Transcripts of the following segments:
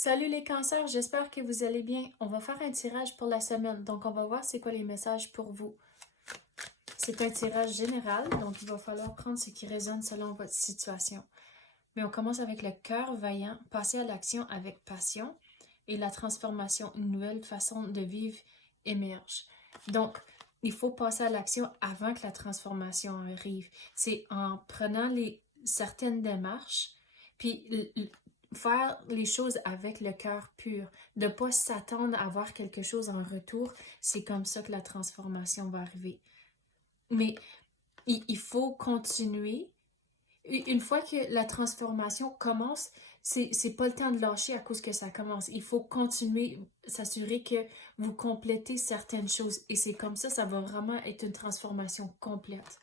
Salut les cancers, j'espère que vous allez bien. On va faire un tirage pour la semaine, donc on va voir c'est quoi les messages pour vous. C'est un tirage général, donc il va falloir prendre ce qui résonne selon votre situation. Mais on commence avec le cœur vaillant, passer à l'action avec passion et la transformation, une nouvelle façon de vivre émerge. Donc, il faut passer à l'action avant que la transformation arrive. C'est en prenant certaines démarches, puis faire les choses avec le cœur pur, de ne pas s'attendre à avoir quelque chose en retour. C'est comme ça que la transformation va arriver. Mais il faut continuer. Une fois que la transformation commence, c'est pas le temps de lâcher à cause que ça commence. Il faut continuer, s'assurer que vous complétez certaines choses. Et c'est comme ça va vraiment être une transformation complète.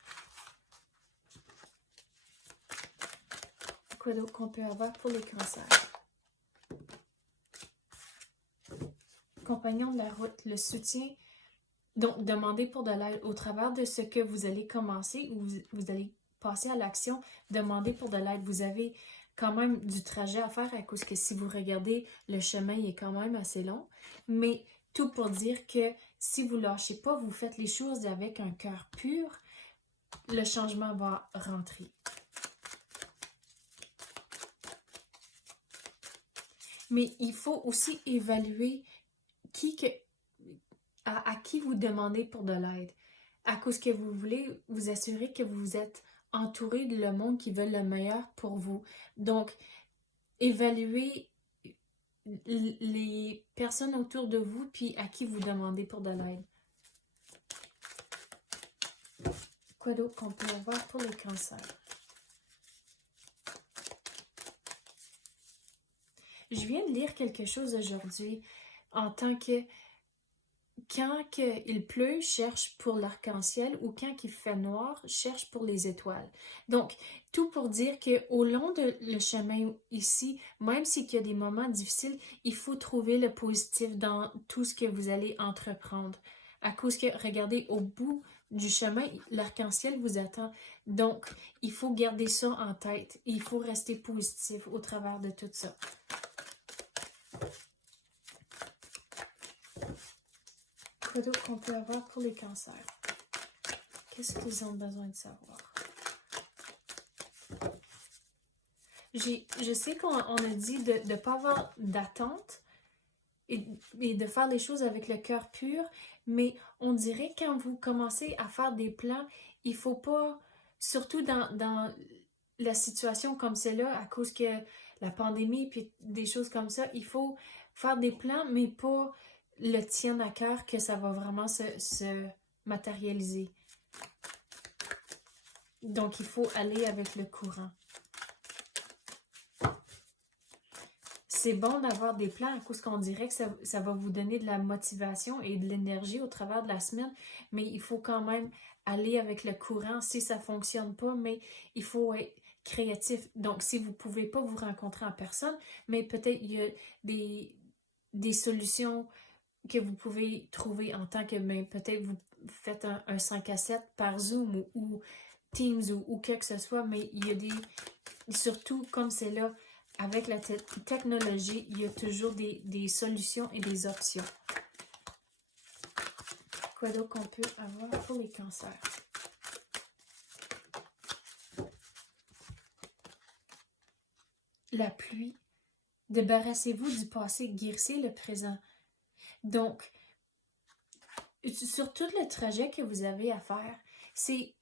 Quoi d'autre qu'on peut avoir pour les cancers? Compagnon de la route, le soutien. Donc, demandez pour de l'aide au travers de ce que vous allez commencer ou vous allez passer à l'action, demandez pour de l'aide. Vous avez quand même du trajet à faire à cause que si vous regardez, le chemin est quand même assez long. Mais tout pour dire que si vous ne lâchez pas, vous faites les choses avec un cœur pur, le changement va rentrer. Mais il faut aussi évaluer à qui vous demandez pour de l'aide. À cause que vous voulez vous assurer que vous êtes entouré de le monde qui veut le meilleur pour vous. Donc, évaluez les personnes autour de vous puis à qui vous demandez pour de l'aide. Quoi d'autre qu'on peut avoir pour les cancers? Je viens de lire quelque chose aujourd'hui en tant que quand il pleut, cherche pour l'arc-en-ciel ou quand il fait noir, cherche pour les étoiles. Donc, tout pour dire qu'au long de le chemin ici, même s'il y a des moments difficiles, il faut trouver le positif dans tout ce que vous allez entreprendre. À cause que, regardez, au bout du chemin, l'arc-en-ciel vous attend. Donc, il faut garder ça en tête. Il faut rester positif au travers de tout ça. Quoi d'autre qu'on peut avoir pour les cancers? Qu'est-ce qu'ils ont besoin de savoir? Je sais qu'on a dit de ne pas avoir d'attente et de faire les choses avec le cœur pur, mais on dirait quand vous commencez à faire des plans, il ne faut pas, surtout dans la situation comme celle-là, à cause que la pandémie puis des choses comme ça, il faut faire des plans, mais pas le tien à cœur que ça va vraiment se matérialiser. Donc, il faut aller avec le courant. C'est bon d'avoir des plans à cause qu'on dirait que ça va vous donner de la motivation et de l'énergie au travers de la semaine, mais il faut quand même aller avec le courant si ça ne fonctionne pas, mais il faut être créatif. Donc, si vous ne pouvez pas vous rencontrer en personne, mais peut-être il y a des solutions que vous pouvez trouver en tant que, peut-être vous faites un 5 à 7 par Zoom ou Teams ou quoi que ce soit, mais il y a surtout comme c'est là, avec la technologie, il y a toujours des solutions et des options. Quoi d'autre qu'on peut avoir pour les cancers? La pluie. Débarrassez-vous du passé, guérissez le présent. Donc, sur tout le trajet que vous avez à faire, c'est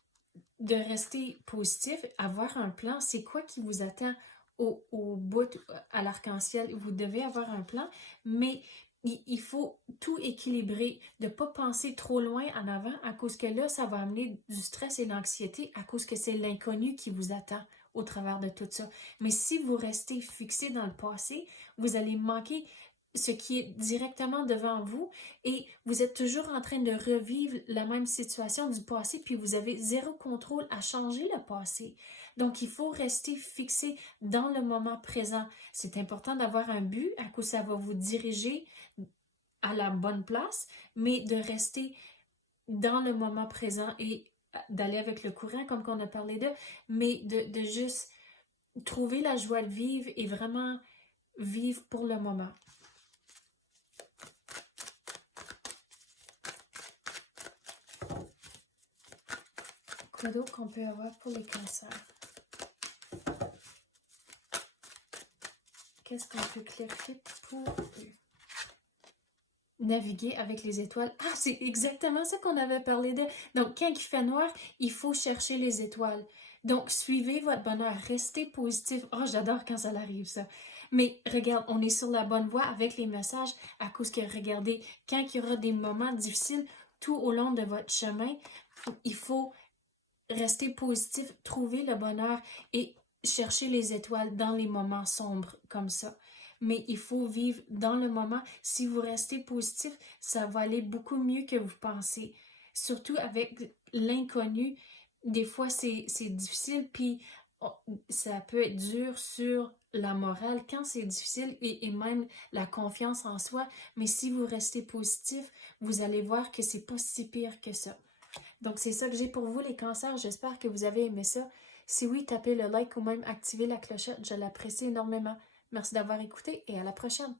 de rester positif, avoir un plan. C'est quoi qui vous attend au bout, à l'arc-en-ciel? Vous devez avoir un plan, mais il faut tout équilibrer, de ne pas penser trop loin en avant, à cause que là, ça va amener du stress et de l'anxiété, à cause que c'est l'inconnu qui vous attend au travers de tout ça. Mais si vous restez fixé dans le passé, vous allez manquer ce qui est directement devant vous et vous êtes toujours en train de revivre la même situation du passé puis vous avez zéro contrôle à changer le passé. Donc, il faut rester fixé dans le moment présent. C'est important d'avoir un but à quoi ça va vous diriger à la bonne place, mais de rester dans le moment présent et d'aller avec le courant comme qu'on a parlé de, mais de juste trouver la joie de vivre et vraiment vivre pour le moment. Quoi d'autre qu'on peut avoir pour les cancers? Qu'est-ce qu'on peut clarifier pour eux? Naviguer avec les étoiles. Ah, c'est exactement ça qu'on avait parlé de. Donc, quand il fait noir, il faut chercher les étoiles. Donc, suivez votre bonheur. Restez positif. Oh, j'adore quand ça arrive, ça. Mais regarde, on est sur la bonne voie avec les messages à cause que, regardez, quand il y aura des moments difficiles tout au long de votre chemin, il faut rester positif, trouver le bonheur et chercher les étoiles dans les moments sombres comme ça. Mais il faut vivre dans le moment. Si vous restez positif, ça va aller beaucoup mieux que vous pensez. Surtout avec l'inconnu, des fois c'est difficile, puis ça peut être dur sur la morale quand c'est difficile et même la confiance en soi. Mais si vous restez positif, vous allez voir que c'est pas si pire que ça. Donc, c'est ça que j'ai pour vous, les cancers. J'espère que vous avez aimé ça. Si oui, tapez le like ou même activez la clochette. Je l'apprécie énormément. Merci d'avoir écouté et à la prochaine.